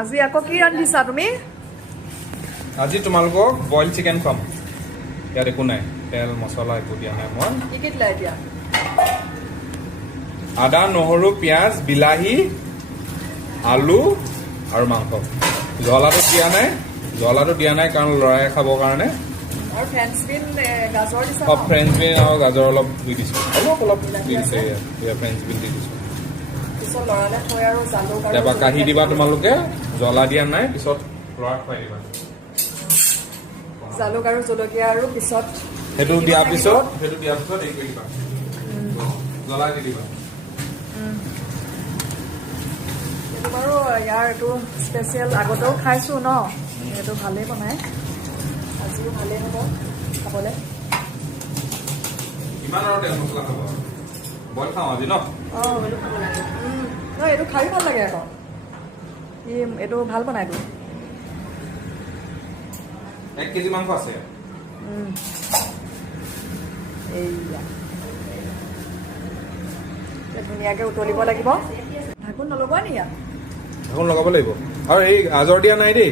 আজি আকৌ কি ৰান্ধিছা তুমি? আজি তোমালোকক বইল চিকেন খুৱাম। ইয়াত একো নাই, তেল মছলা একো দিয়া নাই মই। কি কি দিলা এতিয়া? আদা নহৰু পিঁয়াজ বিলাহী আলু আৰু মাংস। জ্বলাটো দিয়া নাই কাৰণ ল'ৰাই খাবৰ কাৰণে। আৰু ফ্ৰেঞ্চ বিন গাজৰ দিছা? ফ্ৰেঞ্চ বিন আৰু গাজৰ অলপ দি দিছোঁ, অলপ দি দিছে। এয়া ফ্ৰেঞ্চ বিন দি দিছোঁ। পিছত লৰালে থৈ আৰু জালুক আৰু তাৰপৰা কাঢ়ি দিবা তোমালোকে, জ্বলা দিয়া নাই, পিছত ল'ৰাক খুৱাই দিবা। জালুক আৰু জলকীয়া আৰু পিছত সেইটো দিয়াৰ পিছত হেৰি কৰি দিবা, জ্বলা দি দিবা। এইটো বাৰু ইয়াৰ এইটো স্পেচিয়েল, আগতেও খাইছোঁ ন, সেইটো ভালেই বনায়, আজিও ভালেই হ'ব খাবলৈ। কিমান আৰু তেল মছলা খাব, বইল খাওঁ আজি ন। অঁ এইটো খাব লাগে। নহয় এইটো খায়ো ভাল লাগে আকৌ, এইটো ভাল বনায়তো। 1 কেজি মাংস আছে। এইয়া ধুনীয়াকৈ উতলিব লাগিব। ঢাকোন নলগোৱা নি ইয়াত? ঢাকোন লগাব লাগিব। আৰু এই গাজৰ দিয়া নাই দেই।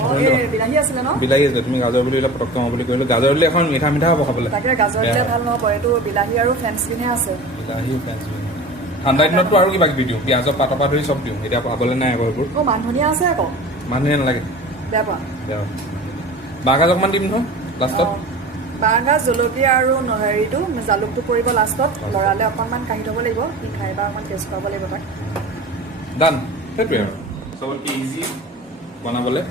অঁ এই বিলাহী আছিলে ন? বিলাহী আছিলে, তুমি গাজৰ বুলি দিলে পটককৈ বুলি কৰিলো। গাজৰ দিলে এখন মিঠা মিঠা হ'ব খাবলৈ। তাকে গাজৰ দিলে ভাল নহ'ব, এইটো বিলাহী আৰু ফ্ৰেঞ্চ বিনহে আছে। বিলাহী ফ্ৰেঞ্চ বিন। ঠাণ্ডা দিনততো আৰু কিবা কিবি দিওঁ, পিঁয়াজৰ পাতৰ পৰা ধৰি চব দিওঁ। এতিয়া খাবলৈ নাই আকৌ এইবোৰ। অঁ মান ধনিয়া আছে আকৌ। মান ধনিয়া নালাগে, বেয়া পোৱা? বাঁহগাজ অকণমান দিম নহয় লাষ্টত। বাঁহগাজ জলকীয়া আৰু হেৰিটো জালুকটো পৰিব লাষ্টত। লৰালে অকণমান কাঢ়ি থ'ব লাগিব, সি খাই বা অকণমান টেষ্ট কৰাব লাগিব তাক। ডান, সেইটোৱে আৰু চবতকৈ ইজি বনাবলৈ।